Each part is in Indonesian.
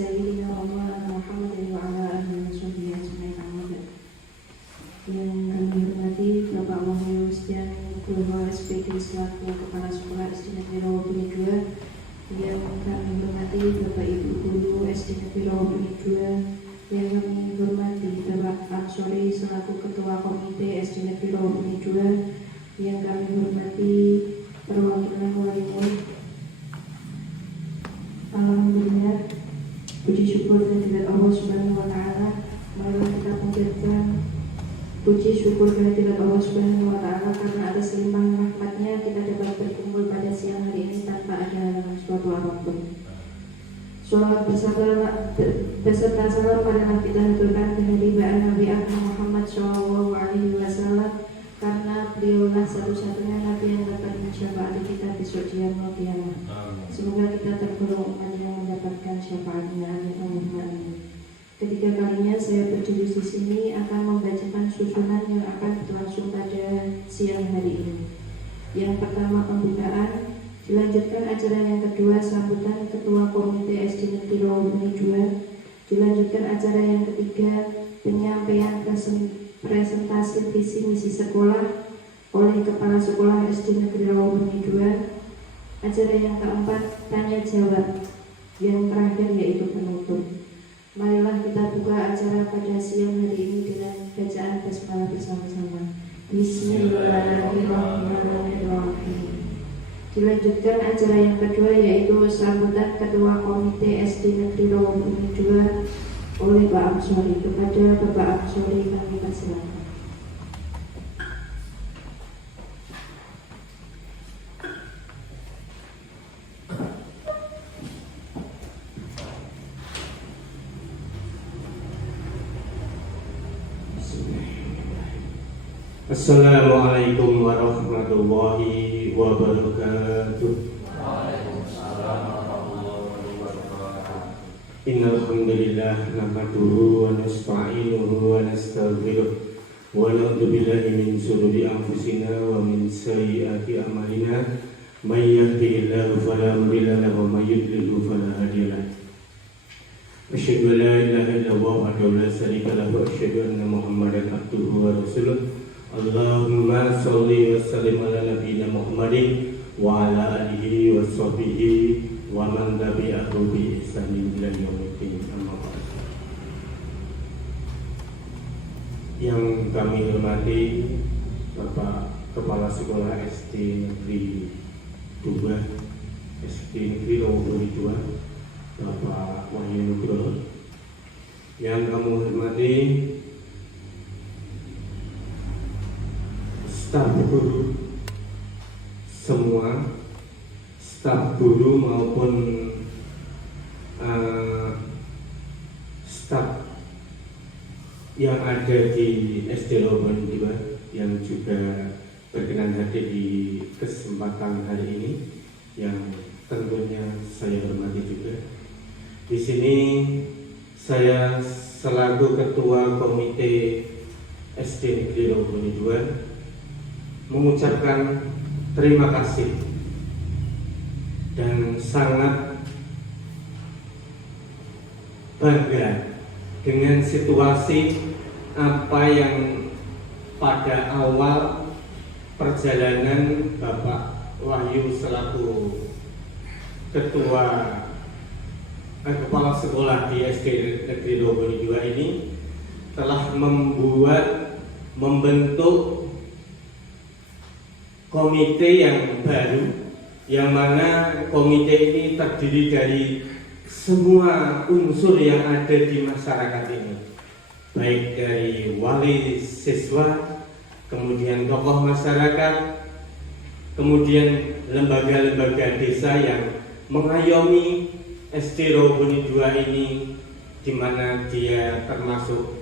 Sayyidina Muhammadin wa ala alihi wa sahbihi ajma'in, amma ba'd. Yang kami hormati Bapak Wahyu Setianu Nugroho SPD selaku Kepala Sekolah SD Negeri Rawabungi 2, yang kami hormati Bapak Ibu Guru SD Negeri Rawabungi 2, yang kami hormati Bapak Ansori selaku Ketua Komite SD Negeri Rawabungi 2, yang kami hormati perwakilan wali murid. Alhamdulillah, puji syukur kehadirat Allah Subhanahu wa Ta'ala. Marilah kita panjatkan puji syukur kehadirat Allah Subhanahu wa Ta'ala karena atas limpahan rahmatnya kita dapat berkumpul pada siang hari ini tanpa ada halangan suatu apapun. Sholawat beserta salam marilah kita haturkan kehadiran Nabi Muhammad Shallallahu Alaihi Wasallam, karena beliaulah satu-satunya Nabi yang dapat mensyafaati kita besok di yaumul qiyamah. Semoga kita tergolong umat yang mendapatkan syafaatnya. Amin. Ketiga kalinya saya berdiri di sini akan membacakan susunan yang akan berlangsung pada siang hari ini. Yang pertama pembukaan, dilanjutkan acara yang kedua sambutan Ketua Komite SD Negeri Rawabungi 2, dilanjutkan acara yang ketiga penyampaian presentasi visi misi sekolah oleh Kepala Sekolah SD Negeri Rawabungi 2. Acara yang keempat tanya jawab, yang terakhir yaitu penutup. Marilah kita buka acara pada siang hari ini dengan bacaan basmalah bersama-sama. Bismillahirrahmanirrahim. Dilanjutkan acara yang kedua yaitu sambutan Ketua Komite SD Negeri Rawabungi 2 oleh Pak Amsori. Kepada Bapak Amsori kami persilakan. Assalamualaikum warahmatullahi wabarakatuh. Waalaikumsalam warahmatullahi wabarakatuh. Innal hamdalillah nahmaduhu wa nasta'inuhu wa nastaghfiruh wa na'udzu billahi min shururi anfusina wa min sayyiati a'malina. May yahdihillahu fala mudilla lahu wa may yudlil fala hadiya lahu. Asyhadu an la ilaha illallah wahdahu la syarika lahu wa asyhadu anna Muhammadan abduhu wa rasuluh. Allahumma sholli wa sallim ala nabiyyina Muhammadin wa ala alihi wa sahbihi wa man tabi'ahu bi ihsanin ila yaumil amma ba'd. Yang kami hormati Bapak Kepala Sekolah SD Negeri 2 SD Negeri Rawabungi 2 Bapak Wahyu Nugroho. Yang kami hormati staf guru semua, staf guru maupun staf yang ada di SD Rawabungi 2 yang juga berkenan hadir di kesempatan hari ini, yang tentunya saya hormati juga. Di sini saya selaku Ketua Komite SD Negeri Rawabungi 2 mengucapkan terima kasih dan sangat bangga dengan situasi apa yang pada awal perjalanan Bapak Wahyu selaku Kepala Sekolah di SD Negeri Rawabungi 2 ini telah membentuk komite yang baru, yang mana komite ini terdiri dari semua unsur yang ada di masyarakat ini, baik dari wali siswa, kemudian tokoh masyarakat, kemudian lembaga-lembaga desa yang mengayomi SD Rawabungi 2 ini, di mana dia termasuk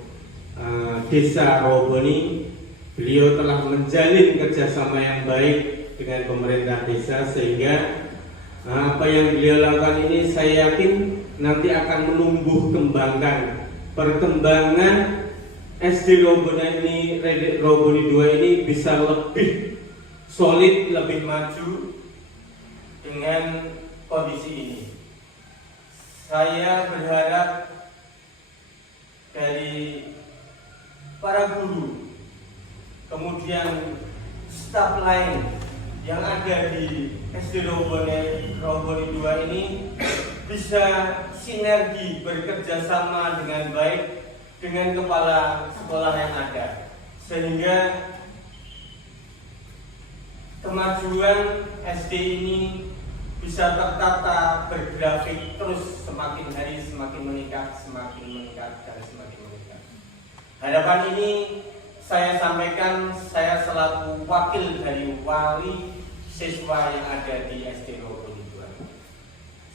desa Rawabungi. Beliau telah menjalin kerjasama yang baik dengan pemerintah desa, sehingga apa yang beliau lakukan ini saya yakin nanti akan menumbuh kembangkan perkembangan SD Rawabungi 2 ini bisa lebih solid, lebih maju dengan kondisi ini. Saya berharap dari para guru, kemudian staf lain yang ada di SD Romboni 2 ini bisa sinergi bekerja sama dengan baik dengan kepala sekolah yang ada, sehingga kemajuan SD ini bisa tertata bergrafik terus, semakin hari semakin meningkat, dan semakin meningkat. Harapan ini saya sampaikan, saya selaku wakil dari wali siswa yang ada di SD Romboni 2.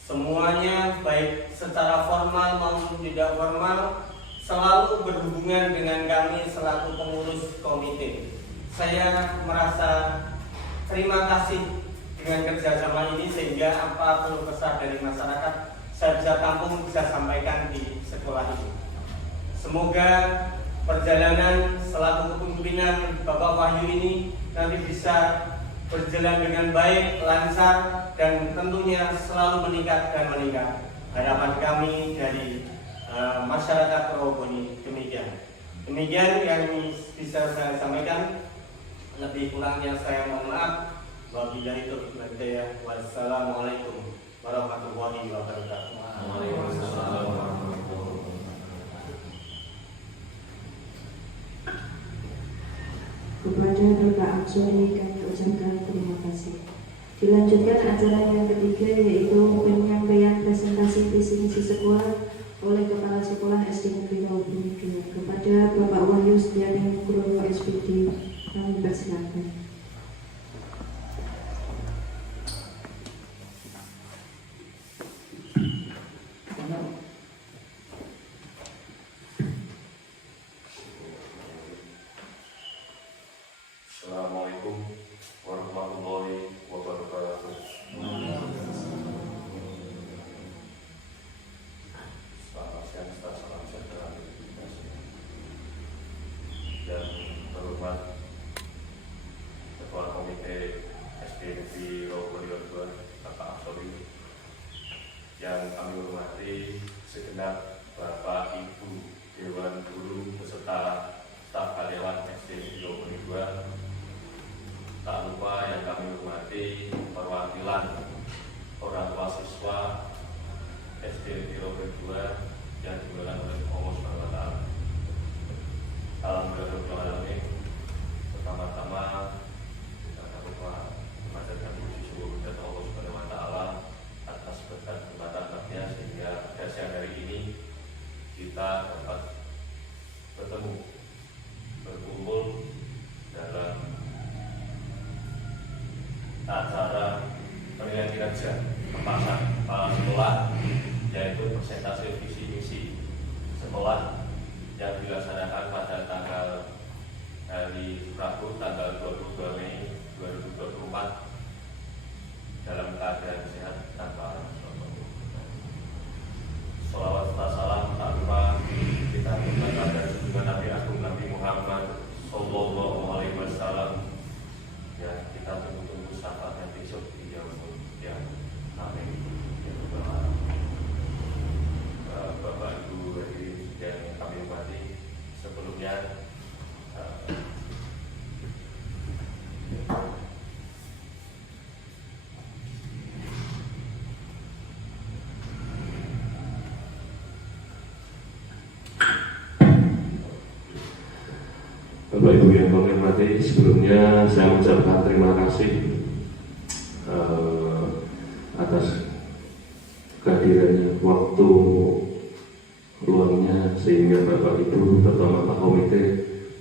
Semuanya baik secara formal maupun tidak formal selalu berhubungan dengan kami selaku pengurus komite. Saya merasa terima kasih dengan kerjasama ini, sehingga apa keluh kesah dari masyarakat saya bisa tampung, bisa sampaikan di sekolah ini. Semoga perjalanan selaku kepemimpinan Bapak Wahyu ini nanti bisa berjalan dengan baik, lancar, dan tentunya selalu meningkat dan meningkat. Harapan kami dari masyarakat Romboni demikian. Demikian yang bisa saya sampaikan. Lebih kurangnya saya mohon maaf. Wabillahi taufiq wal hidayah. Wassalamualaikum warahmatullahi wabarakatuh. Waalaikumsalam warahmatullahi wabarakatuh. Kepada Bapak Amsori kami ucapkan terima kasih. Dilanjutkan acara yang ketiga, yaitu penyampaian presentasi visi misi sekolah oleh Kepala Sekolah SD Negeri Romboni 2. Kepada Bapak Wahyu Setiadi Nugroho SPD, kami persilakan. Assalamualaikum warahmatullahi wabarakatuh. Selamat siang, salam sejahtera. Yang terhormat Ketua Komite SD Negeri Romboni 2, Bapak Amsori. Yang kami hormati segenap Bapak Ibu Dewan Guru beserta staf karyawan SD Negeri Romboni 2. Tak lupa yang kami hormati perwakilan orang tua siswa SD Negeri Romboni 2 yang dimuliakan oleh Allah Subhanahu wa Ta'ala. Alhamdulillah. Pertama-tama kita tak lupa memanjatkan puji syukur kepada Allah Subhanahu wa Ta'ala atas berkat kenikmatan-Nya, sehingga pada siang hari ini kita dapat bertemu, berkumpul dalam acara penilaian kinerja kepala sekolah, yaitu presentasi visi misi sekolah yang dilaksanakan pada tanggal hari Rabu tanggal 22 Mei 2024 dalam keadaan sehat tanpa sholawat serta salam tak lupa kita mengucapkan pada junjungan Nabi Agung Nabi Muhammad Sallallahu Alaihi Wasallam yang kita tunggu-tunggu syafaatnya besok di yaumul qiyamah. Amin. Ya Rabbal Alamin. Bapak Ibu hadirin yang kami hormati, sebelumnya Bapak Ibu yang kami hormati, sebelumnya saya mengucapkan terima kasih atas kehadirannya, waktu luangnya, sehingga Bapak Ibu terutama Pak Komite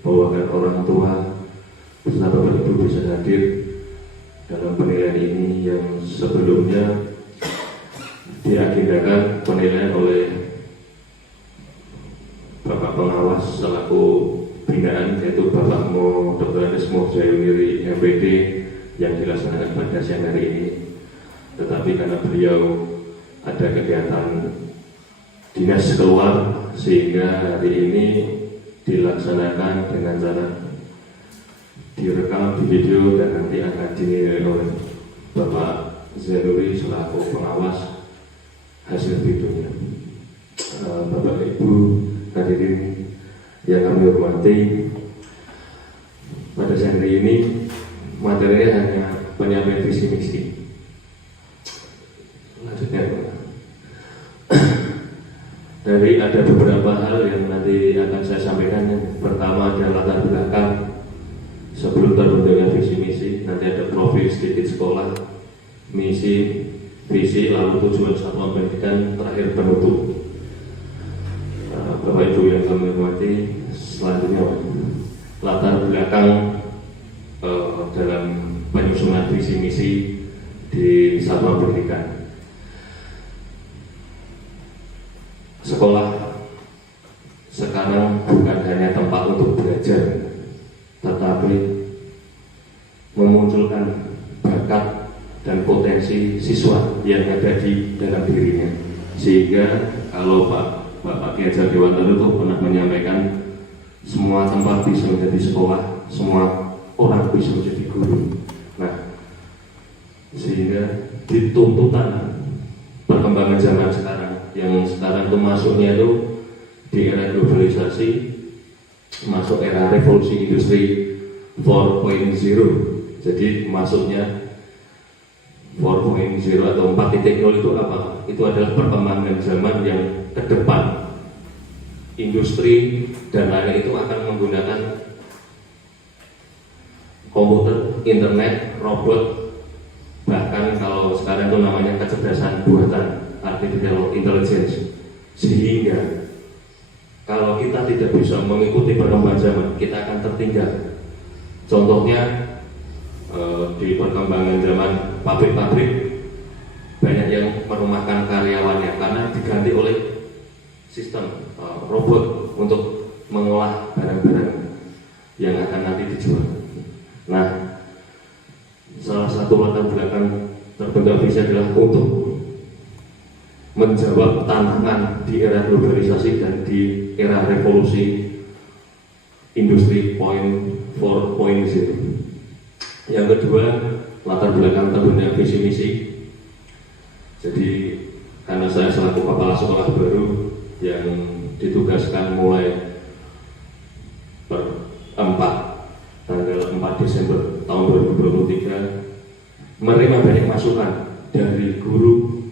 bawakan orang tua beserta Bapak Ibu bisa hadir dalam penilaian ini yang sebelumnya diagendakan penilaian oleh Bapak Pengawas selaku binaan, yaitu Bapak Dr. Andes Jayawiri MPD, yang dilaksanakan pada siang hari ini. Tetapi karena beliau ada kegiatan dinas keluar, sehingga hari ini dilaksanakan dengan cara direkam di video dan nanti akan dinilai oleh Bapak Zainuri selaku pengawas hasil videonya. Bapak Ibu hadirin yang kami hormati, pada siang hari ini materinya hanya penyampaian visi misi. Lanjutnya, dari ada beberapa hal yang nanti akan saya sampaikan. Yang pertama ada latar belakang sebelum terbentuknya visi misi, nanti ada profil sedikit sekolah, misi, visi, lalu tujuan satuan pendidikan, terakhir penutup. Bapak Ibu yang kami hormati, selanjutnya latar belakang dalam penyusunan visi misi di satuan pendidikan. Sekolah sekarang bukan hanya tempat untuk belajar, tetapi memunculkan bakat dan potensi siswa yang ada di dalam dirinya. Sehingga kalau Pak Ki Hajar Dewantara itu pernah menyampaikan, semua tempat bisa menjadi sekolah, semua orang bisa menjadi guru. Nah, sehingga di tuntutan perkembangan zaman sekarang, yang sekarang itu masuknya itu di era globalisasi, masuk era revolusi industri 4.0. Jadi masuknya 4.0 atau 4.0 itu apa? Itu adalah perkembangan zaman yang ke depan. Industri dan lain itu akan menggunakan komputer, internet, robot, bahkan kalau sekarang itu namanya kecerdasan buatan, artificial intelligence. Sehingga kalau kita tidak bisa mengikuti perkembangan zaman, kita akan tertinggal. Contohnya di perkembangan zaman pabrik-pabrik, banyak yang merumahkan karyawannya karena diganti oleh sistem robot untuk mengolah barang-barang yang akan nanti dijual. Nah, salah satu latar belakang terbentuk visi adalah untuk menjawab tantangan di era globalisasi dan di era revolusi industri 4.0. Yang kedua, latar belakang terbentuk visi misi. Jadi karena saya selaku kepala sekolah baru yang ditugaskan mulai tanggal 4 Desember tahun 2023, menerima banyak masukan dari guru,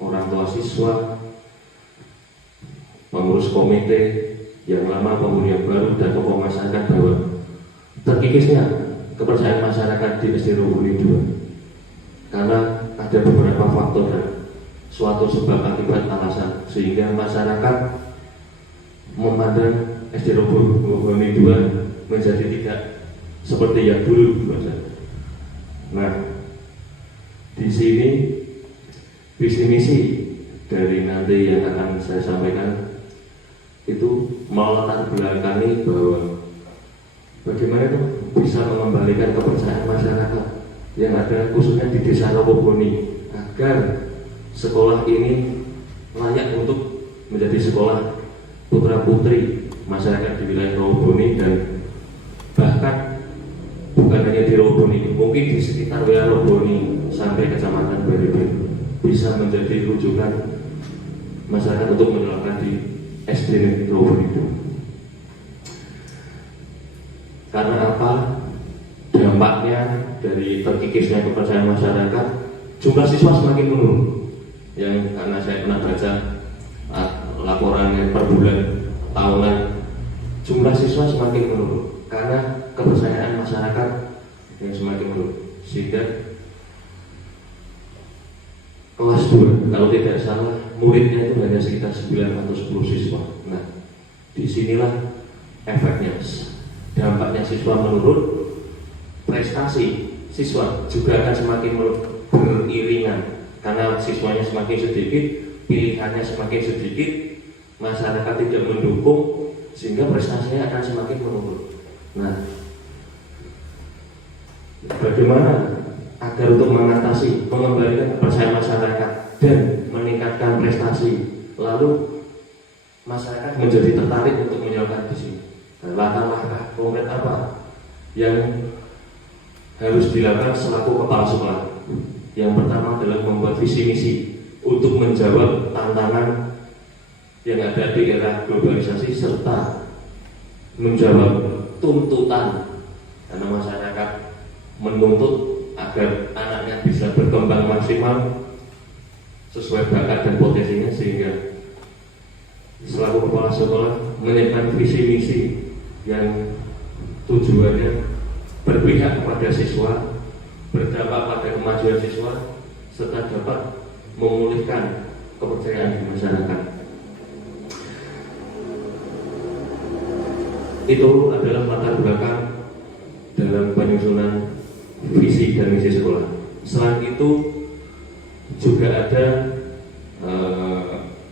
orang tua siswa, pengurus komite yang lama, pengurus yang baru, dan tokoh masyarakat bahwa terkikisnya kepercayaan masyarakat di SD Roboni 2 karena ada beberapa faktor dan suatu sebab akibat alasan sehingga masyarakat memandang SD Roboni 2 menjadi tidak seperti yang dulu. Nah, di sini visi misi dari nanti yang akan saya sampaikan itu melatar belakangi bahwa bagaimana itu bisa mengembalikan kepercayaan masyarakat yang ada khususnya di Desa Roboni agar sekolah ini layak untuk menjadi sekolah putra putri masyarakat di wilayah Roboni, dan bahkan bukan hanya di Roboni, mungkin di sekitar wilayah Roboni sampai kecamatan Baribin bisa menjadi rujukan masyarakat untuk menerapkan di SD Roboni itu. Karena apa? Dampaknya dari terkikisnya kepercayaan masyarakat, jumlah siswa semakin menurun. Yang karena saya pernah baca laporannya per bulan tahunan, jumlah siswa semakin menurun karena kepercayaan masyarakat yang semakin menurun. Sehingga kelas 2 kalau tidak salah muridnya itu hanya sekitar 9 atau 10 siswa. Nah, disinilah efeknya. Dampaknya siswa menurun, prestasi siswa juga akan semakin beriringan karena siswanya semakin sedikit, pilihannya semakin sedikit, masyarakat tidak mendukung sehingga prestasinya akan semakin menurun. Nah, bagaimana agar untuk mengatasi, mengembalikan kepercayaan masyarakat dan meningkatkan prestasi, lalu masyarakat menjadi tertarik untuk menyalurkan di sini. Langkah-langkah konkret apa yang harus dilakukan selaku kepala sekolah? Yang pertama adalah membuat visi misi untuk menjawab tantangan yang ada di era globalisasi serta menjawab tuntutan, karena masyarakat menuntut agar anaknya bisa berkembang maksimal sesuai bakat dan potensinya, sehingga selaku kepala sekolah menyiapkan visi misi yang tujuannya berpihak kepada siswa, berdampak pada kemajuan siswa, serta dapat memulihkan kepercayaan di masyarakat. Itu adalah latar belakang dalam penyusunan visi dan misi sekolah. Selain itu juga ada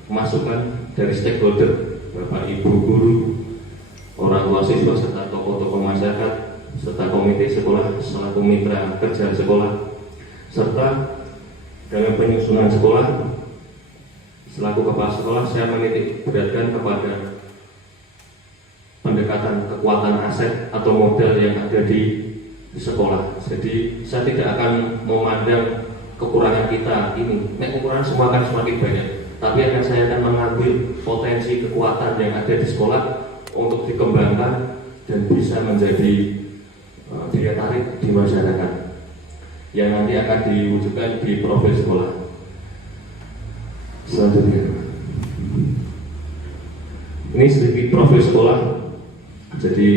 masukan dari stakeholder, Bapak Ibu guru, orang tua siswa, serta tokoh-tokoh masyarakat, serta komite sekolah selaku mitra kerja sekolah, serta dalam penyusunan sekolah selaku kepala sekolah saya menitik beratkan kepada pendekatan kekuatan aset atau modal yang ada di sekolah. Jadi saya tidak akan memandang kekurangan kita ini, kekurangan semua akan semakin banyak, tapi saya akan mengambil potensi kekuatan yang ada di sekolah untuk dikembangkan dan bisa menjadi daya tarik di masyarakat yang nanti akan diwujudkan di profil sekolah. Selanjutnya, ini sedikit profil sekolah. Jadi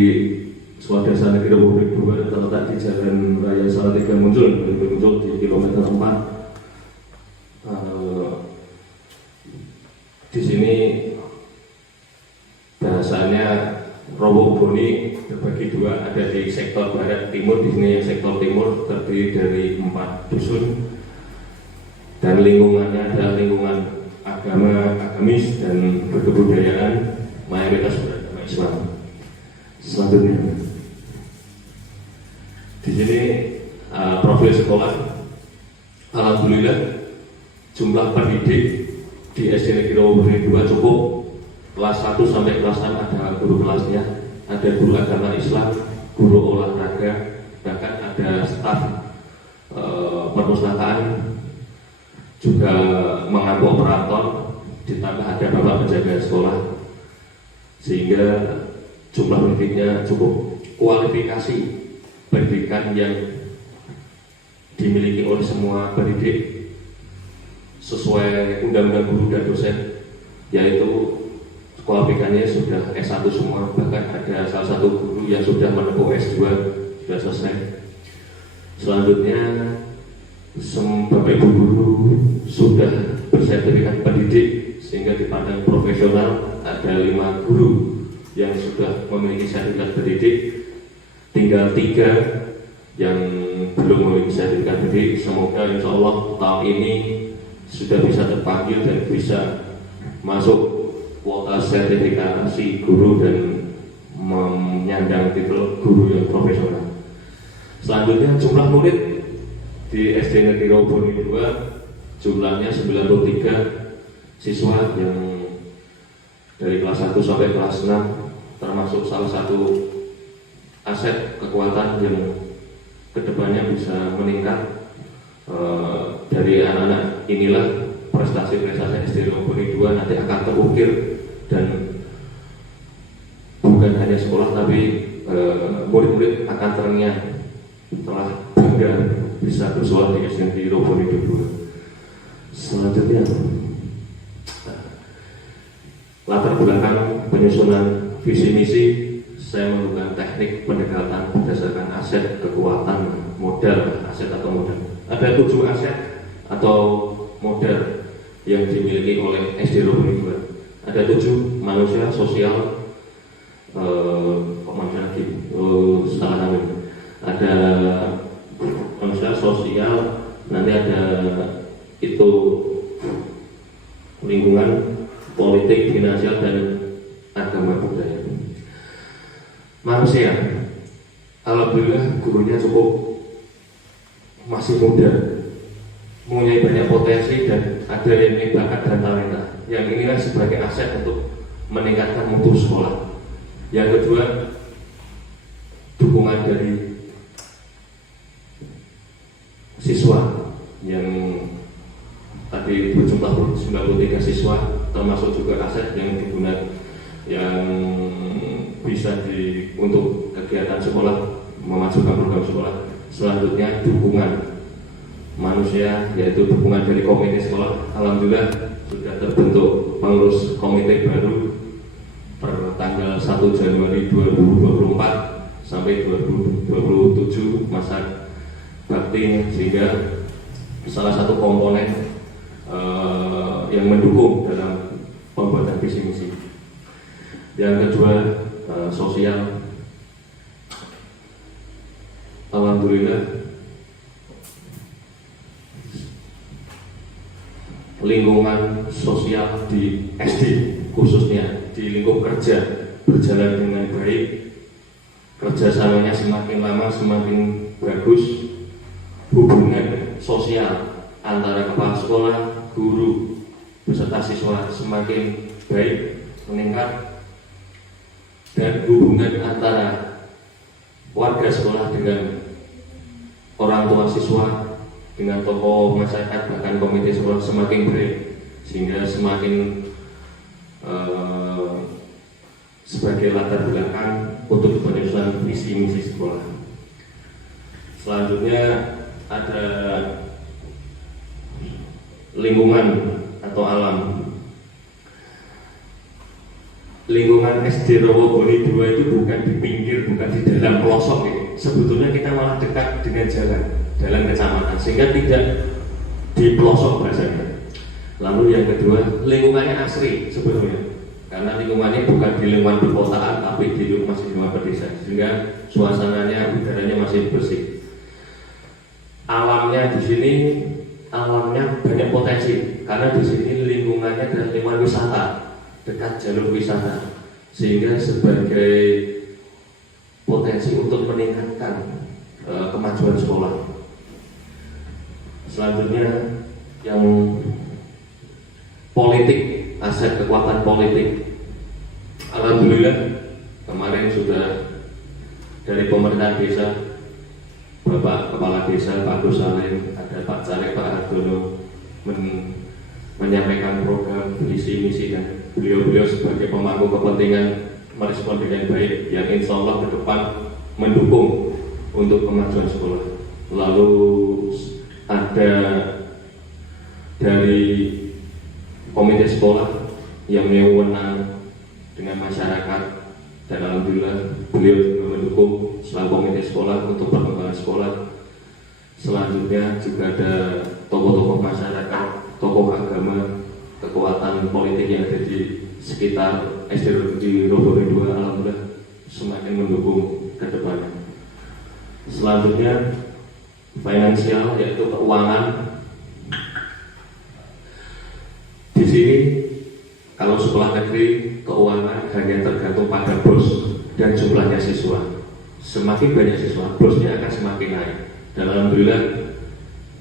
Swadasa Negeri Republik 2 terletak di Jalan Raya Salatiga muncul di kilometer 4. Di sini bahasanya Rowo Boni terbagi dua, ada di sektor barat timur. Di sini sektor timur terdiri dari 4 dusun dan lingkungannya adalah lingkungan agamis dan berkebudayaan, mayoritas beragama Islam. Selanjutnya, di sini profil sekolah. Alhamdulillah jumlah pendidik di SD Negeri Rowo Boni 2 cukup. Kelas 1 sampai kelas 6 ada guru kelasnya, ada guru agama Islam, guru olahraga, bahkan ada staf perpustakaan, juga mengampu operator, ditambah ada bapak penjaga sekolah, sehingga jumlah pendidiknya cukup. Kualifikasi pendidikan yang dimiliki oleh semua pendidik sesuai undang-undang guru dan dosen, yaitu kualifikasinya sudah S1 semua, bahkan ada salah satu guru yang sudah menempuh S2 sudah selesai. Selanjutnya Bapak Ibu guru sudah bersertifikat pendidik sehingga dipandang profesional. Ada 5 guru yang sudah memiliki sertifikat pendidik, tinggal 3 yang belum memiliki sertifikat pendidik. Semoga insya Allah tahun ini sudah bisa terpanggil dan bisa masuk kuota sertifikasi guru dan menyandang titel guru yang profesional. Selanjutnya jumlah murid di SD Negeri Rowo Boni 2 jumlahnya 93 siswa yang dari kelas 1 sampai kelas 6, termasuk salah satu aset kekuatan yang kedepannya bisa meningkat. Dari anak-anak inilah prestasi-prestasi SD Rowo Boni 2 nanti akan terukir, dan bukan hanya sekolah tapi murid-murid akan ternyata telah bangga bisa bersekolah di SD Negeri Rowo Boni 2. Selanjutnya, latar belakang penyusunan visi misi, saya menggunakan teknik pendekatan berdasarkan aset, kekuatan, modal. Aset atau modal, ada 7 aset atau modal yang dimiliki oleh SD Rowo Boni 2. Ada 7: manusia, sosial, salah namanya. Ada manusia, sosial, nanti ada itu lingkungan, politik, finansial, dan agama budaya. Manusia, alhamdulillah gurunya cukup masih muda, mempunyai banyak potensi dan ada yang memiliki bakat dan talenta. Yang inilah sebagai aset untuk meningkatkan mutu sekolah. Yang kedua, dukungan dari siswa yang tadi berjumlah 93 siswa, termasuk juga aset yang digunakan yang bisa untuk kegiatan sekolah, memajukan program sekolah. Selanjutnya dukungan manusia, yaitu dukungan dari komite sekolah. Alhamdulillah sudah terbentuk pengurus komite baru per tanggal 1 Januari 2024 sampai 2027 masa bakti, sehingga salah satu komponen yang mendukung dalam pembuatan visi misi. Yang kedua, sosial. Alhamdulillah lingkungan sosial di SD khususnya di lingkup kerja berjalan dengan baik, kerjasamanya semakin lama semakin bagus, hubungan sosial antara kepala sekolah, guru, beserta siswa semakin baik, meningkat, dan hubungan antara warga sekolah dengan orang tua siswa, dengan tokoh masyarakat, bahkan komite sekolah semakin baik, sehingga semakin sebagai latar belakang untuk penyusunan visi misi sekolah. Selanjutnya ada lingkungan atau alam. Lingkungan SD Rawaboni 2 itu bukan di pinggir, bukan di dalam pelosok ya. Sebetulnya kita malah dekat dengan jalan kecamatan, sehingga tidak di pelosok bahasanya. Lalu yang kedua, lingkungannya asri sebetulnya, karena lingkungannya bukan di lingkungan perkotaan, tapi masih di lingkungan pedesaan, sehingga suasananya, udaranya masih bersih. Alamnya di sini, alamnya banyak potensi, karena di sini lingkungannya adalah lingkungan wisata, dekat jalur wisata, sehingga sebagai potensi untuk meningkatkan kemajuan sekolah. Selanjutnya yang politik, aset kekuatan politik. Alhamdulillah kemarin sudah dari pemerintah desa, Bapak Kepala Desa Pak Agus Salim, ada Pak Caleg Pak Ardono menyampaikan program visi misi, dan beliau sebagai pemangku kepentingan merespon dengan baik, yang insya Allah ke depan mendukung untuk kemajuan sekolah. Lalu ada dari komite sekolah yang mewenang dengan masyarakat, dan alhamdulillah beliau juga mendukung selaku komite sekolah untuk perkembangan sekolah. Selanjutnya juga ada tokoh-tokoh masyarakat, tokoh agama, kekuatan politik yang ada di sekitar SD Rawaboni 2, alhamdulillah semakin mendukung ke depannya. Selanjutnya finansial, yaitu keuangan. Di sini kalau sekolah negeri keuangan hanya tergantung pada bos dan jumlahnya siswa. Semakin banyak siswa, bosnya akan semakin naik. Dan alhamdulillah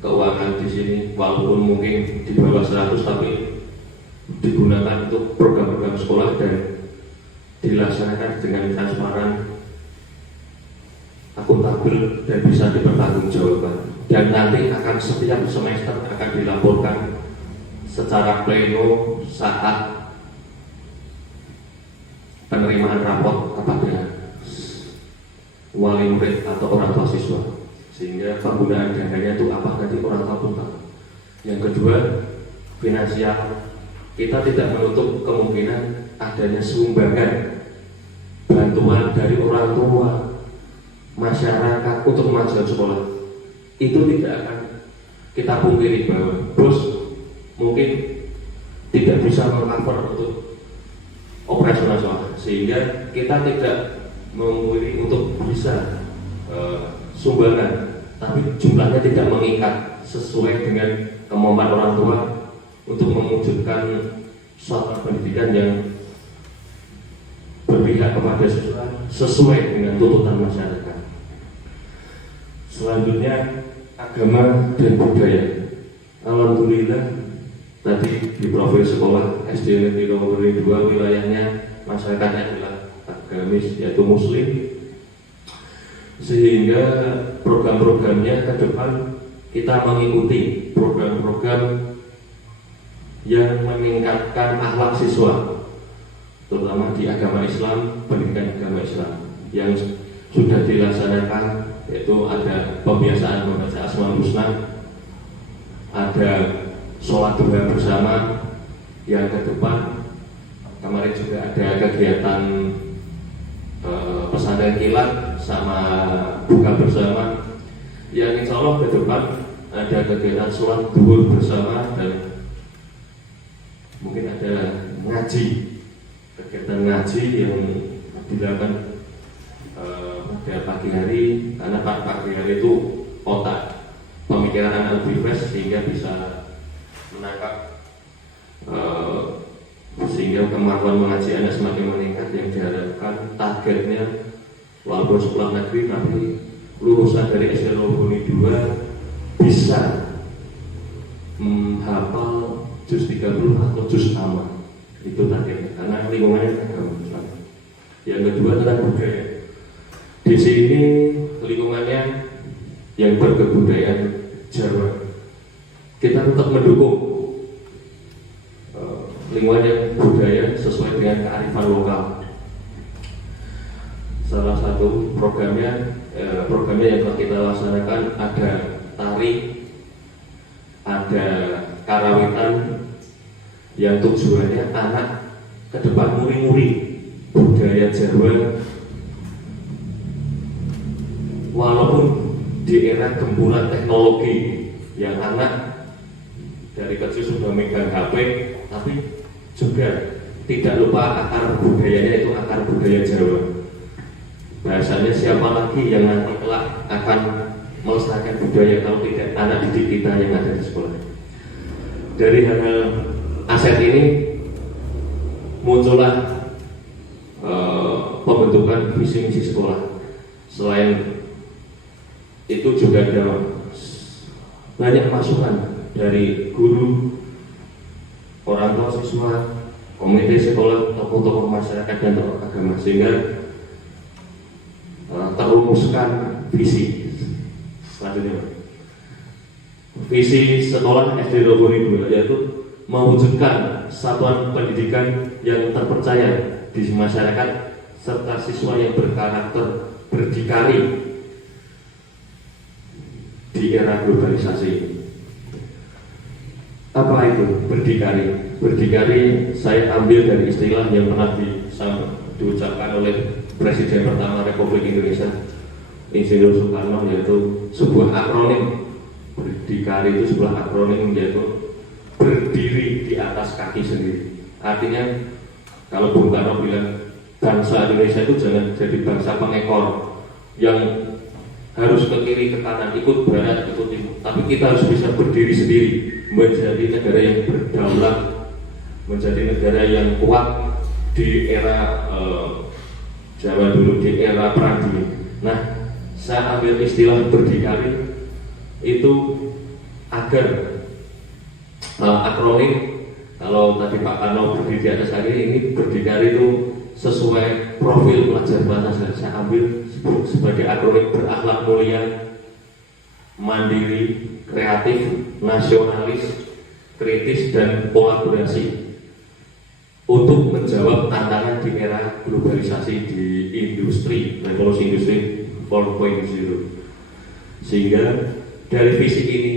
keuangan di sini walaupun mungkin di bawah 100, tapi digunakan untuk program-program sekolah dan dilaksanakan dengan transparan, akuntabel, dan bisa dipertanggungjawabkan. Dan nanti akan setiap semester akan dilaporkan secara pleno saat penerimaan raport kepada wali murid atau orang tua siswa, sehingga penggunaan dananya itu apakah di orang tua pun tahu. Yang kedua, finansial. Kita tidak menutup kemungkinan adanya sumbangan bantuan dari orang tua, masyarakat untuk kemajuan sekolah. Itu tidak akan kita pungkiri bahwa bos mungkin tidak bisa meng-cover untuk operasional sekolah, sehingga kita tidak memungkiri untuk bisa sumbangan, tapi jumlahnya tidak mengikat, sesuai dengan kemampuan orang tua untuk mewujudkan suatu pendidikan yang berpihak kepada siswa sesuai dengan tuntutan masyarakat. Selanjutnya agama dan budaya. Alhamdulillah tadi di profil sekolah SD Negeri Rawaboni 2 wilayahnya masyarakatnya adalah agamis, yaitu Muslim, sehingga program-programnya ke depan kita mengikuti program-program yang meningkatkan akhlak siswa, terutama di agama Islam, pendidikan agama Islam yang sudah dilaksanakan, yaitu ada pembiasaan membaca Asmaul Husna, ada sholat duha bersama. Yang ke depan kemarin juga ada kegiatan pesantren kilat sama buka bersama. Yang insya Allah ke depan ada kegiatan sholat duhur bersama dan mungkin ada ngaji, kegiatan ngaji yang dilakukan pada pagi hari, karena pagi hari itu otak pemikiran anak lebih fresh sehingga bisa menangkap sehingga kemampuan mengaji anak semakin meningkat. Yang diharapkan targetnya walaupun sekolah negeri tapi lulusan dari SD Roboni 2 bisa menghafal juz 30 atau juz amma. Itu targetnya karena lingkungannya agama Islam. Yang kedua adalah budaya. Di sini lingkungannya yang berkebudayaan Jawa. Kita tetap mendukung lingkungan yang budaya sesuai dengan kearifan lokal. Salah satu programnya yang telah kita laksanakan ada tari, ada karawitan yang tujuannya anak ke depan muri-muri budaya Jawa. Walaupun di era gempuran teknologi yang anak dari kecil sudah megang HP, tapi juga tidak lupa akar budayanya, itu akar budaya Jawa. Bahasanya siapa lagi yang nanti kelak akan melestarikan budaya kalau tidak anak didik kita yang ada di sekolah. Dari hal aset ini muncullah pembentukan visi misi sekolah. Selain itu juga ada banyak masukan dari guru, orang tua siswa, komite sekolah, tokoh-tokoh masyarakat dan tokoh agama, sehingga terumuskan visi. Selanjutnya, visi sekolah SD Roboni 2 yaitu mewujudkan satuan pendidikan yang terpercaya di masyarakat serta siswa yang berkarakter berdikari di era globalisasi. Apa itu berdikari? Berdikari saya ambil dari istilah yang pernah diucapkan oleh Presiden pertama Republik Indonesia, Insinyur Soekarno, yaitu sebuah akronim. Berdikari itu sebuah akronim, yaitu berdiri di atas kaki sendiri. Artinya kalau Bung Karno bilang bangsa Indonesia itu jangan jadi bangsa pengekor yang harus ke kiri ke kanan, ikut barat ikut timur, tapi kita harus bisa berdiri sendiri, menjadi negara yang berdaulat, menjadi negara yang kuat di era Jawa dulu, di era perang dunia. Nah, saya ambil istilah berdikari itu agar akronim, kalau tadi Pak Karno berdiri di atas kaki, ini berdikari itu sesuai profil pelajar Pancasila. Saya ambil sebagai akronim berakhlak mulia, mandiri, kreatif, nasionalis, kritis, dan kolaborasi untuk menjawab tantangan di era globalisasi di industri, revolusi industri 4.0. Sehingga dari visi ini,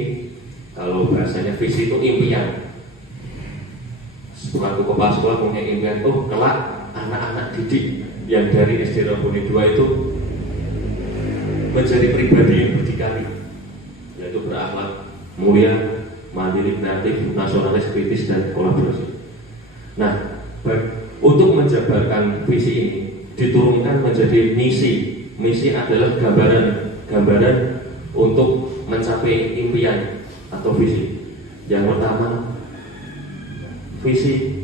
kalau bahasanya visi itu impian, bukan kepala sekolah punya impian, oh kelak anak-anak didik yang dari SD Roboni 2 itu menjadi pribadi yang berdikari, yaitu berakhlak mulia, mandiri, kreatif, nasionalis, kritis, dan kolaborasi. Nah, untuk menjabarkan visi ini diturunkan menjadi misi. Misi adalah gambaran untuk mencapai impian atau visi. Yang pertama, visi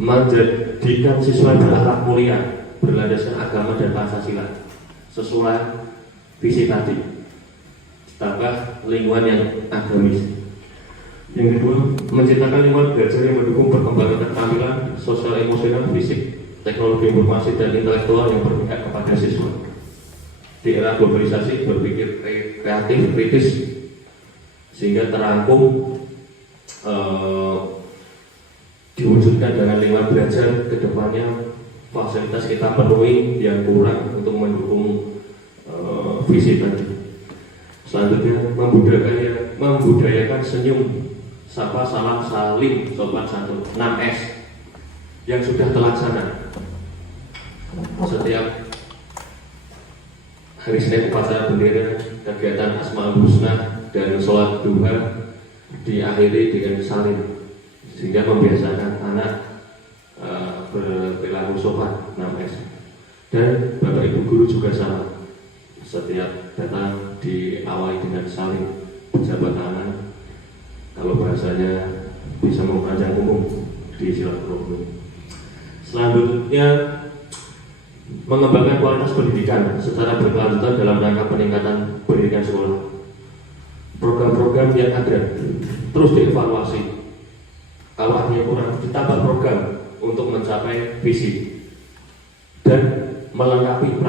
menjadikan siswa berakhlak mulia, berlandaskan agama dan Pancasila sesuai visi tadi, tambah lingkungan yang agamis. Yang kedua, menciptakan lingkungan belajar yang mendukung perkembangan keterampilan sosial, emosional, fisik, teknologi informasi, dan intelektual yang berpihak kepada siswa. Di era globalisasi, berpikir kreatif, kritis, sehingga terangkum belajar ke depannya fasilitas kita penuhi yang kurang untuk mendukung visi tadi. Selanjutnya membudayakan senyum, sapa, salam, salim, sopan santun, 6S yang sudah terlaksana. Setiap hari Senin upacara bendera, kegiatan Asmaul Husna dan sholat duha diakhiri dengan salim, sehingga membiasakan anak berperilaku sopan, 6S. Dan Bapak Ibu guru juga sama, setiap datang diawali dengan salim, berjabat tangan, kalau bahasanya bisa mempanjang umum di silaturahmi. Selanjutnya mengembangkan kualitas pendidikan secara berkelanjutan dalam rangka peningkatan pendidikan sekolah. Program-program yang ada terus dievaluasi. Kalau ada yang kurang, ditambah program untuk mencapai visi dan melengkapi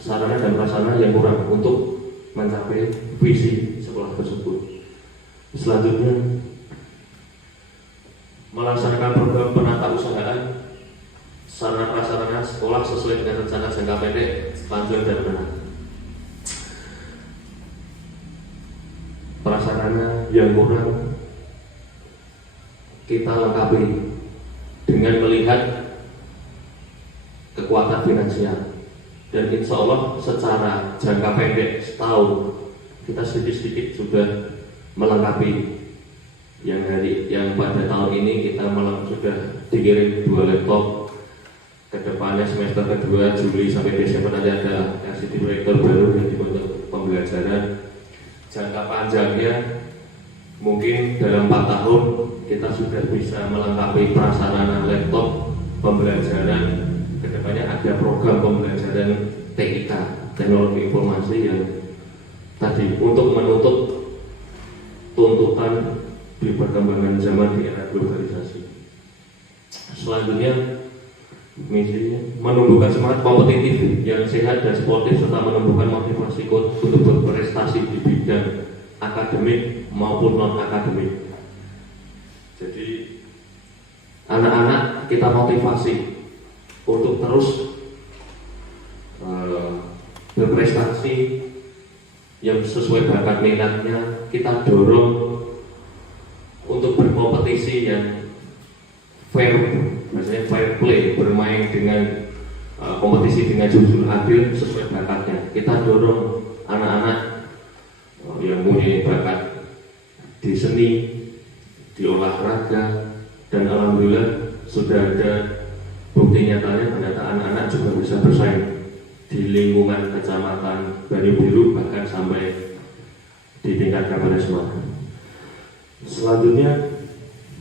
sarana dan prasarana yang kurang untuk mencapai visi sekolah tersebut. Selanjutnya melaksanakan program penata usahaan sarana prasarana sekolah sesuai dengan rencana jangka pendek, panjang dan menengah. Prasarana yang kurang kita lengkapi dengan melihat kekuatan finansial, dan insya Allah secara jangka pendek setahun kita sedikit-sedikit sudah melengkapi. Yang pada tahun ini kita sudah dikirim 2 laptop. Kedepannya semester kedua Juli sampai Desember nanti ada kasih direktur baru yang dibentuk pembelajaran. Jangka panjangnya mungkin dalam 4 tahun kita sudah bisa melengkapi prasarana laptop pembelajaran. Kedepannya ada program pembelajaran TIK, teknologi informasi, yang tadi untuk menutup tuntutan di perkembangan zaman di era globalisasi. Selanjutnya misinya menumbuhkan semangat kompetitif yang sehat dan sportif serta menumbuhkan motivasi untuk berprestasi di bidang akademik maupun non akademik. Jadi anak-anak kita motivasi untuk terus berprestasi yang sesuai bakat minatnya. Kita dorong untuk berkompetisi yang fair, maksudnya fair play, bermain dengan kompetisi dengan jujur adil sesuai bakatnya. Kita dorong anak-anak yang punya bakat di seni, di olahraga, dan alhamdulillah sudah ada bukti nyatanya ternyata anak-anak juga bisa bersaing di lingkungan kecamatan Banyu-Biru, bahkan sampai di tingkat Kabupaten Semarang. Selanjutnya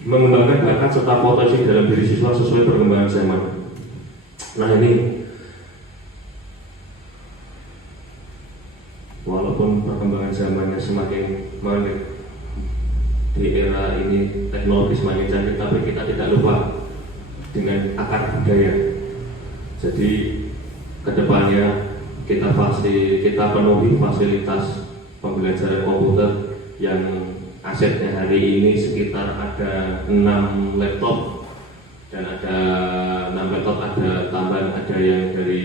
mengembangkan bakat serta potensi dalam diri siswa sesuai perkembangan zaman. Nah ini walaupun perkembangan zamannya semakin manik, di era ini teknologi semakin canggih, tapi kita tidak lupa dengan akar budaya. Jadi kedepannya kita penuhi fasilitas pembelajaran komputer yang asetnya hari ini sekitar ada 6 laptop, dan ada 6 laptop, ada tambahan, ada yang dari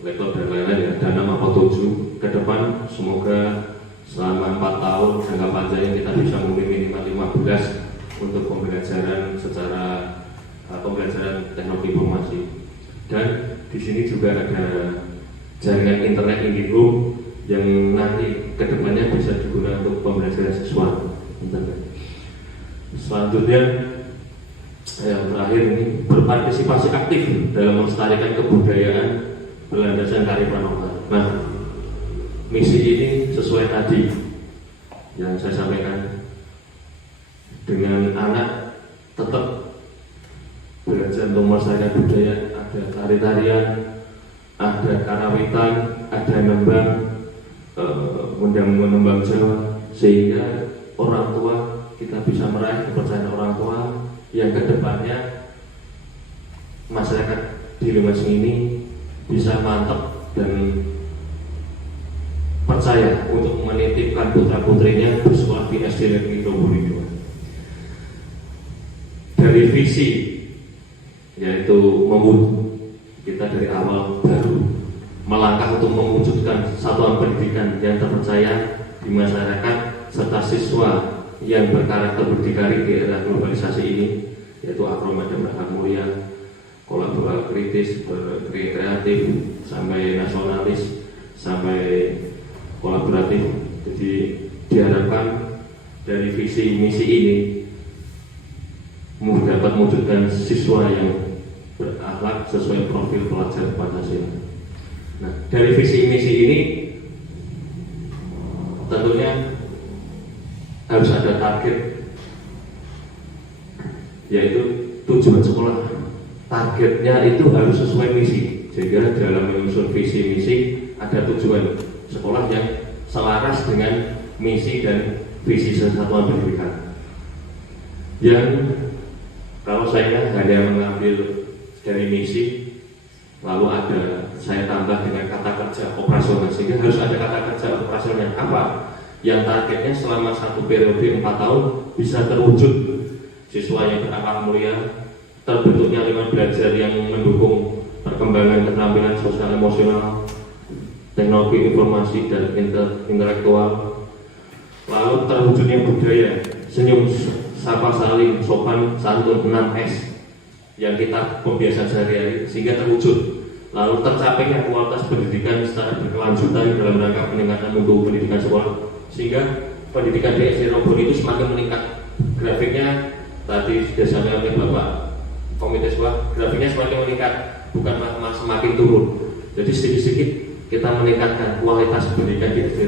laptop dan lain-lain, ada 6 atau 7. Ke depan semoga selama 4 tahun jangka panjangnya kita bisa memiliki minimal 15 untuk pembelajaran secara pembelajaran teknologi informasi. Dan di sini juga ada jaringan internet Indihome yang nanti kedepannya bisa digunakan untuk pembelajaran siswa internet. Selanjutnya yang terakhir ini berpartisipasi aktif dalam melestarikan kebudayaan berlandaskan kearifan lokal. Nah, misi ini sesuai tadi yang saya sampaikan, dengan anak tetap belajar untuk melestarikan budaya, ada tari-tarian, ada karawitan, ada menembang Jawa, sehingga orang tua kita bisa meraih kepercayaan orang tua yang kedepannya masyarakat di Lumajang ini bisa mantap dan percaya untuk menitipkan putra-putrinya bersekolah di SD Negeri 22. Dari visi kita dari awal baru melangkah untuk mewujudkan satuan pendidikan yang terpercaya di masyarakat serta siswa yang berkarakter berdikari di era globalisasi ini, yaitu akrobat dan berakhlak mulia, kolaboratif kritis, kreatif, sampai nasionalis, sampai kolaboratif. Jadi diharapkan dari visi misi ini dapat mewujudkan siswa yang berakhlak sesuai profil pelajar Pancasila. Nah, dari visi misi ini tentunya harus ada target, yaitu tujuan sekolah. Targetnya itu harus sesuai misi, sehingga dalam menyusun visi misi ada tujuan sekolah yang selaras dengan misi dan visi satuan pendidikan. Yang kalau saya hanya mengambil dari misi, lalu saya tambah dengan kata kerja operasional, sehingga harus ada kata kerja operasionalnya apa? Yang targetnya selama satu periode 4 tahun bisa terwujud siswa yang berakhlak mulia, terbentuknya lingkungan belajar yang mendukung perkembangan keterampilan sosial emosional, teknologi informasi dan intelektual, lalu terwujudnya budaya senyum, sapa saling, sopan santun 6S yang kita pembiasaan sehari-hari, sehingga terwujud. Lalu tercapainya kualitas pendidikan secara berkelanjutan dalam rangka peningkatan mutu pendidikan sekolah, sehingga pendidikan di SD Robon itu semakin meningkat. Grafiknya tadi sudah disampaikan oleh Bapak Komite Sekolah, grafiknya semakin meningkat, bukan semakin turun. Jadi sedikit-sedikit kita meningkatkan kualitas pendidikan di SD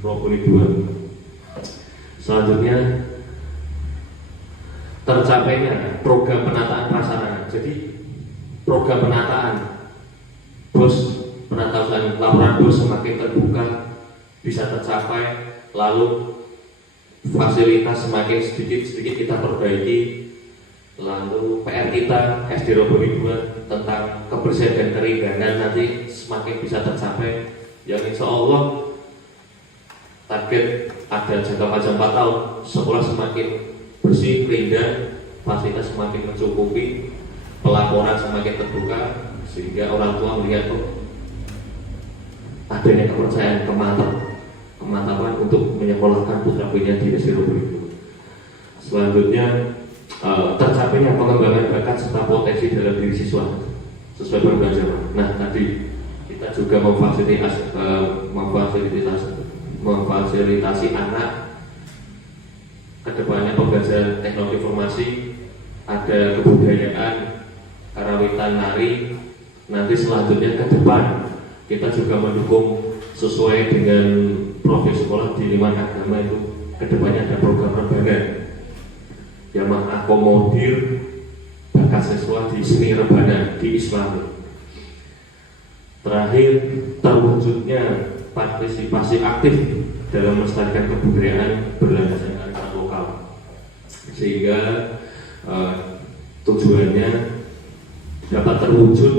Robon 2. Selanjutnya tercapainya program penataan prasarana. Jadi program penataan penataan laporan bos semakin terbuka, bisa tercapai, lalu fasilitas semakin sedikit kita perbaiki, lalu PR kita SD Robon 2 tentang kebersihan dan keringanan nanti semakin bisa tercapai, yang insya Allah target ada jangka panjang 4 tahun, sekolah semakin bersih, keringan, fasilitas semakin mencukupi, pelaporan semakin terbuka, sehingga orang tua melihat adanya kepercayaan kemantapan untuk menyekolahkan putra-putrinya di SD Robon 2. Selanjutnya tercapainya pengembangan bakat serta potensi dalam diri siswa sesuai program zaman. Nah, tadi kita juga memfasilitasi anak kedepannya pembelajaran teknologi informasi, ada kebudayaan, karawitan, nari. Nanti selanjutnya ke depan kita juga mendukung sesuai dengan profil sekolah di lingkungan agama, itu kedepannya ada program rebana yang mengakomodir bakat siswa di seni rebana di Islam. Terakhir, terwujudnya partisipasi aktif dalam melestarikan kebudayaan berlandaskan kearifan lokal, sehingga tujuannya dapat terwujud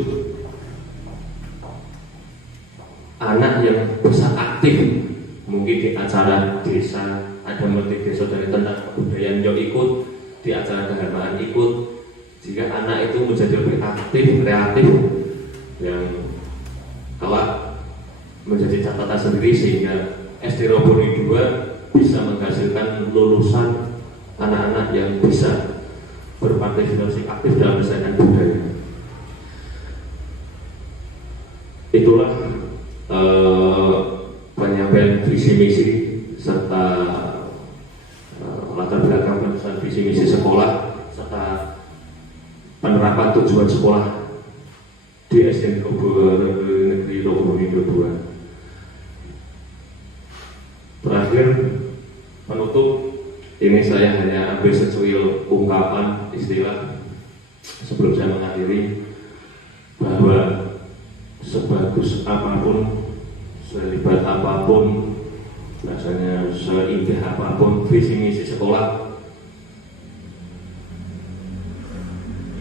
anak yang bisa aktif, mungkin di acara desa, ada menteri desa dari tentang kebudayaan yang ikut, di acara keagamaan ikut, jika anak itu menjadi lebih aktif, kreatif, yang kelak menjadi catatan sendiri, sehingga SD Robon 2 bisa menghasilkan lulusan anak-anak yang bisa berpartisipasi aktif dalam melestarikan budaya. Itulah penyampaian visi misi serta latar belakang penyusunan visi misi sekolah serta penerapan tujuan sekolah di SD Negeri Robon 2. Terakhir, penutup, ini saya hanya ambil secuil ungkapan istilah sebelum saya mengakhiri, bahwa sebagus apapun, selibat apapun, rasanya seindah apapun visi misi sekolah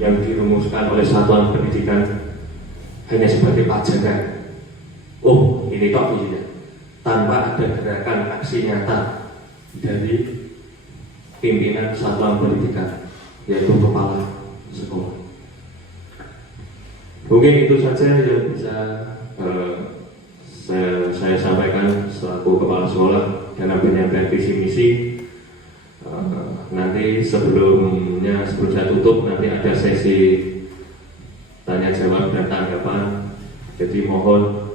yang dirumuskan oleh satuan pendidikan hanya sebagai pajangan. Oh, ini kok visinya, tanpa ada gerakan aksi nyata dari pimpinan satuan pendidikan, yaitu kepala sekolah. Mungkin itu saja yang bisa saya sampaikan selaku kepala sekolah dalam penyampaian visi misi. Nanti sebelum saya tutup, nanti ada sesi tanya jawab dan tanggapan. Jadi mohon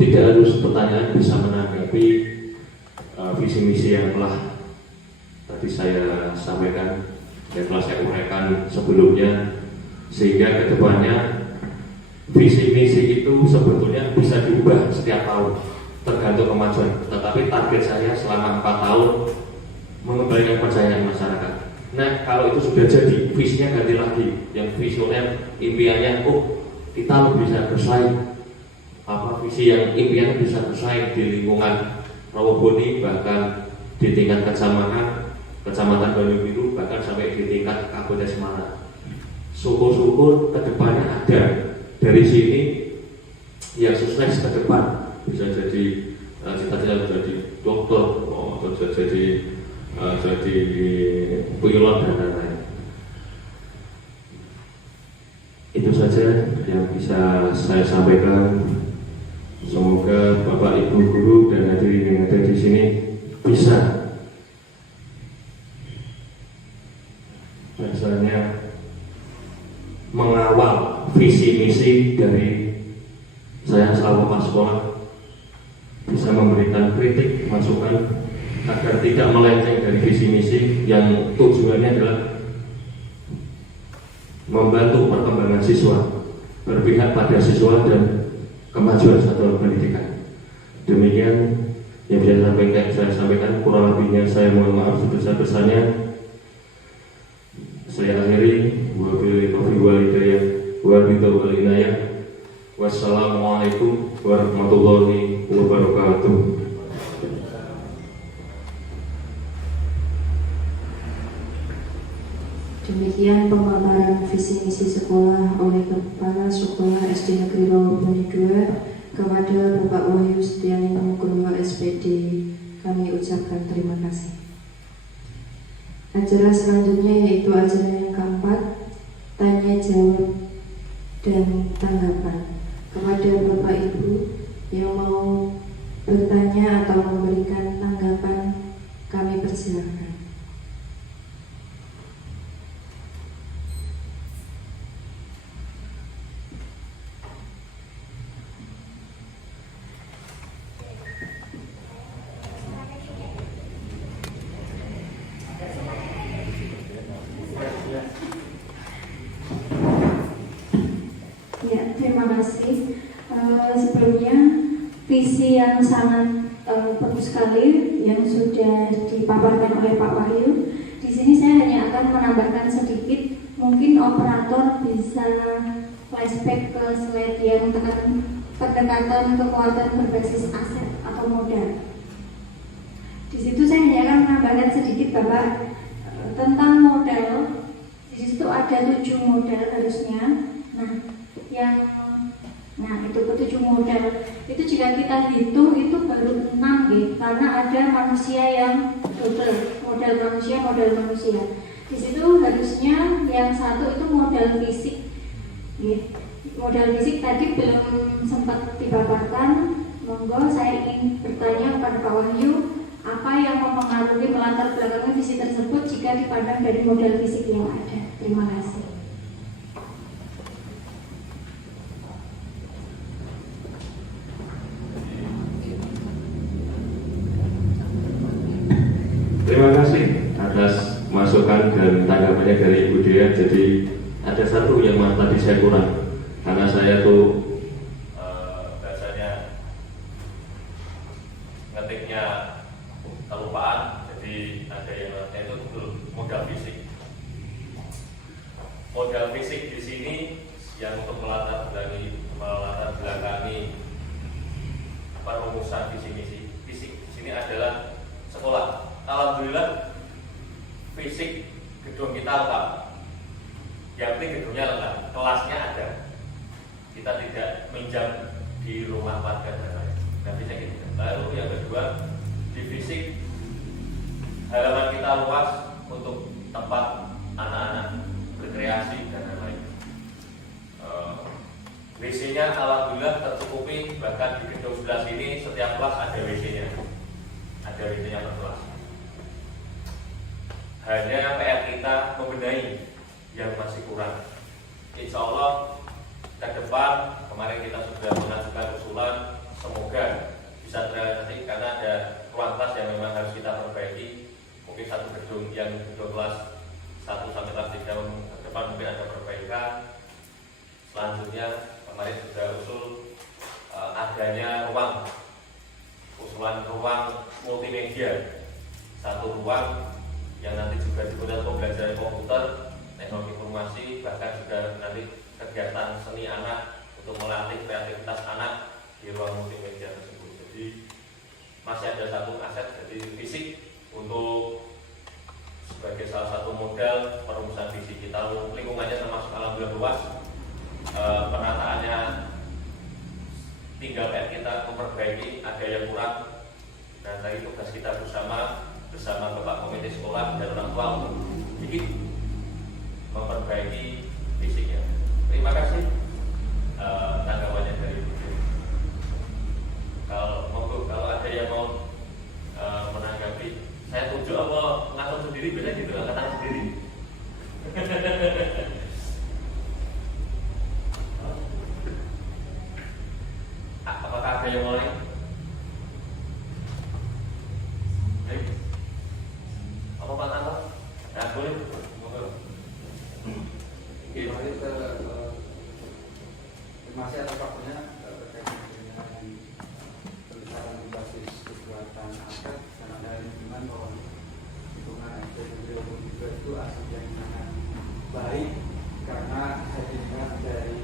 tidak harus pertanyaan, bisa menanggapi visi misi yang telah tadi saya sampaikan, yang telah saya uraikan sebelumnya, sehingga kedepannya visi misi itu sebetulnya bisa diubah setiap tahun tergantung kemajuan. Tetapi target saya selama 4 tahun mengembalikan kepercayaan masyarakat. Nah, kalau itu sudah jadi, visinya ganti lagi. Yang visioner impiannya, kita bisa bersaing. Visi yang impiannya bisa bersaing di lingkungan Rawaboni, bahkan di tingkat kecamatan Banyu-Biru, bahkan sampai di tingkat Kabupaten Semarang. Syukur-syukur kedepannya ada dari sini yang sukses ke depan, bisa jadi cita-cita jadi dokter, atau jadi pilot dan lain-lain. Itu saja yang bisa saya sampaikan. Semoga Bapak Ibu guru dan hadirin yang ada di sini bisa biasanya mengawal visi misi dari saya selaku kepala sekolah, bisa memberikan kritik, masukan agar tidak melenceng dari visi misi yang tujuannya adalah membantu perkembangan siswa, berpihak pada siswa dan kemajuan satuan pendidikan. Demikian yang bisa saya sampaikan, kurang lebihnya saya mohon maaf sebesar-besarnya. Saya akhiri, wabillahi taufiq wal hidayah, wal inayah. Wassalamualaikum warahmatullahi wabarakatuh. Demikian pemaparan visi misi sekolah oleh Kepala Sekolah SD Negeri Rawaboni 2 kepada Bapak Wahyu Setianing Nugroho SPD. Kami ucapkan terima kasih. Acara selanjutnya yaitu acara yang keempat, tanya jawab dan tanggapan. Kepada Bapak Ibu yang mau bertanya atau memberikan tanggapan, kami persilakan. Ya, terima kasih. Sebelumnya visi yang sangat bagus sekali yang sudah dipaparkan oleh Pak Wahyu. Di sini saya hanya akan menambahkan sedikit, mungkin operator bisa flashback ke slide yang pendekatan kekuatan berbasis aset atau modal. Di situ saya hanya akan menambahkan sedikit Bapak tentang modal. Di situ ada 7 modal harusnya. Itu ke-7 modal itu jika kita hitung itu baru 6 gitu, karena ada manusia yang double, modal manusia. Di situ harusnya yang satu itu modal fisik. Modal fisik tadi belum sempat dipaparkan. Monggo saya ingin bertanya kepada Pak Wahyu, apa yang mempengaruhi melatar belakang visi tersebut jika dipandang dari modal fisik yang ada? Terima kasih. Terima kasih atas masukan dan tanggapannya dari Ibu Dea. Jadi ada satu yang tadi saya kurang, karena saya tuh bahasanya ngetiknya kelupaan. Jadi ada yang itu betul modal fisik. Modal fisik di sini yang untuk melatar belakangi perumusan visi misi fisik di sini adalah sekolah. Alhamdulillah fisik gedung kita lengkap. Yang penting gedungnya lengkap, kelasnya ada. Kita tidak minjam di rumah warga dan lain. Nah, bisa gitu. Lalu yang kedua, di fisik halaman kita luas untuk tempat anak-anak berkreasi dan lain-lain. kita membenahi yang masih kurang. Insya Allah ke depan kemarin kita sudah mengajukan usulan, semoga bisa terrealisasi karena ada ruang kelas yang memang harus kita perbaiki. Mungkin satu gedung yang gedung kelas 1 sampai kelas 3 ke depan mungkin ada perbaikan. Selanjutnya kemarin sudah usul adanya usulan ruang multimedia, satu ruang yang nanti juga digunakan pembelajaran komputer, teknologi informasi, bahkan juga nanti kegiatan seni anak untuk melatih kreativitas anak di ruang multimedia tersebut. Jadi masih ada satu aset, jadi fisik untuk sebagai salah satu modal perumusan visi kita. Lingkungannya termasuk alhamdulillah luas, penataannya tinggal kita memperbaiki, ada yang kurang. Dan tadi tugas kita bersama Bapak Komite Sekolah dan orang tua untuk sedikit memperbaiki fisiknya. Terima kasih tanggapannya dari Ibu. Kalau ada yang mau menanggapi, saya tunjuk apa ngatur sendiri, biasanya gitu, angkatan sendiri. Apakah ada yang mau lain? Baik. Apa Pak Tanto? Nah, boleh. Kembali ke masih atas waktunya terkait dengan pembicaraan berbasis kekuatan aset dan ada lingkungan bahwa lingkungan SDGs juga itu aset yang sangat baik karena saya dilihat dari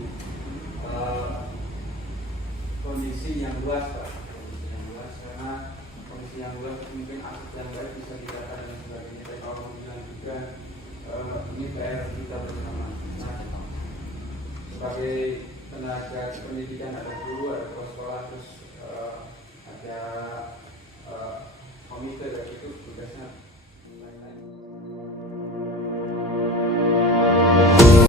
kondisi yang luas, Pak. Kondisi yang luas karena kondisi yang luas mungkin aset yang baik bisa dikatakan dan sebagainya. Tapi kalau bilang juga ini PR kita bersama. Nah, sebagai tenaga pendidikan ada guru, ada kepala sekolah, terus ada komite dari